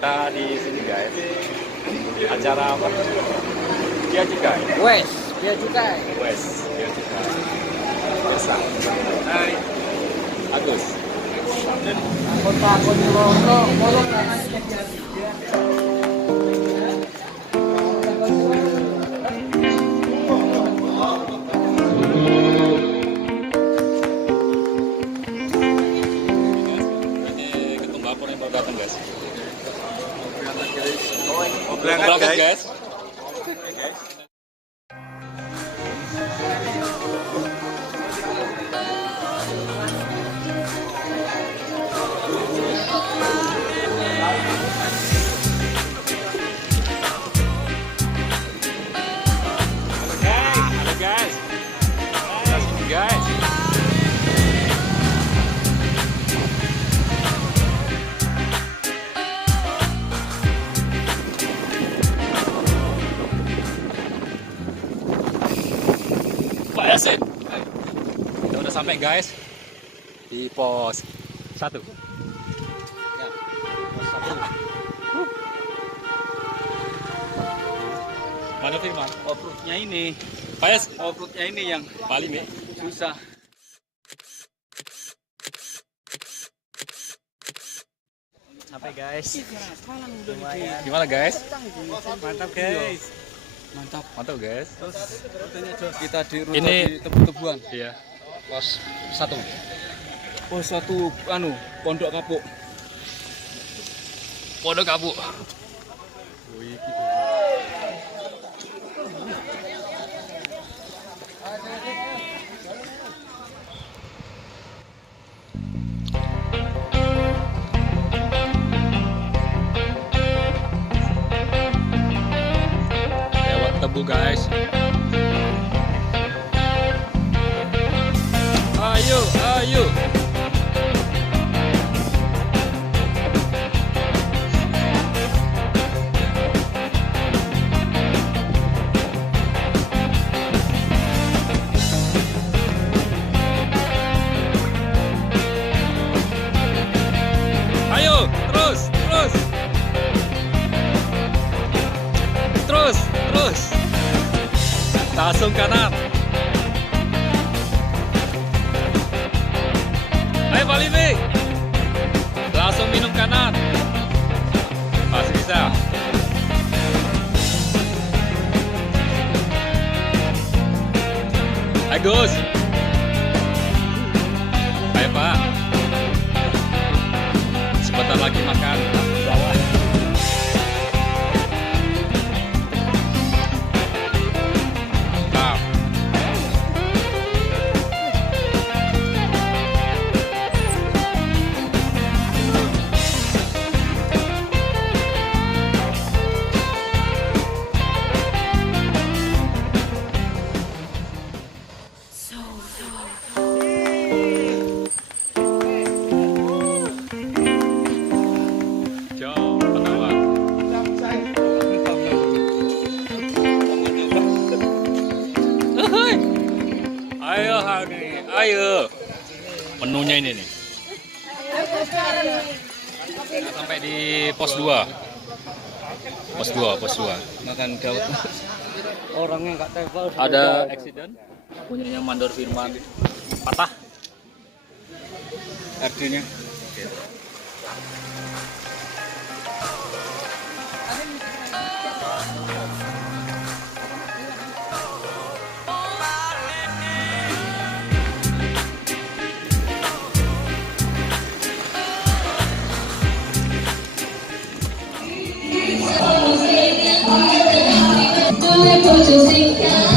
Kita di sini guys, acara apa? Dia cukai. Dia cukai. Dia cukai. Biasa. Hai. Agus. Kota Banyuwangi. Datang guys. Berangkat guys. Halo guys. Guys. Kita udah sampai guys di pos 1. Ya, pos 1. Mana Firman? Off-roadnya ini. Payas. Off-roadnya ini yang Paling nih. susah. Sampai guys. Gimana guys? Mantap guys. Mantap guys. Terus kita di rute Ini di Tebu-Tebuan. Iya. Pos 1. Pos 1 Pondok Kapuk. Pondok Kapuk. Lewat Tebu guys. Ayo. Ayo, terus. Langsung kanan. Ayo Pak Livi. Langsung minum kanan. Masih bisa. Ayo Gus. Ayo Pak. Sebentar lagi makan. Bawah. Ayo. Menunya ini nih. Kita sampai di pos 2. Pos 2. Makan gawat. Orangnya nggak tebal. Ada accident. Punyanya Mandor Firman. Patah. RD-nya. Boleh putus tinggal.